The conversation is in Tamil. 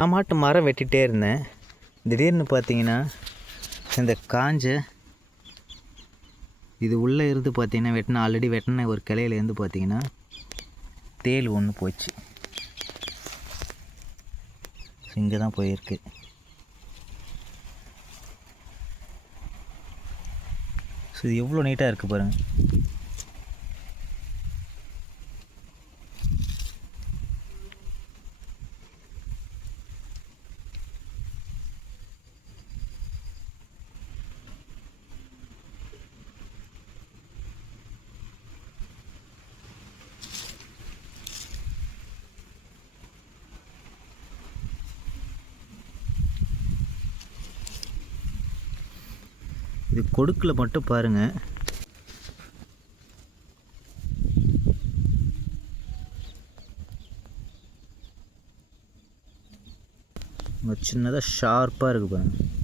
நான் மாட்டு மரம் வெட்டிகிட்டே இருந்தேன். திடீர்னு பார்த்தீங்கன்னா இந்த காஞ்ச இது உள்ளே இருந்து பார்த்தீங்கன்னா வெட்டின ஆல்ரெடி வெட்டின ஒரு கிளையிலேருந்து பார்த்தீங்கன்னா தேல் ஒன்று போச்சு. இங்கே தான் போயிருக்கு. ஸோ இது எவ்வளோ நீட்டாக இருக்குது பாருங்கள் இது கொடுக்கில் மட்டும் பாருங்கள் சின்னதாக ஷார்ப்பாக இருக்குது பாருங்க.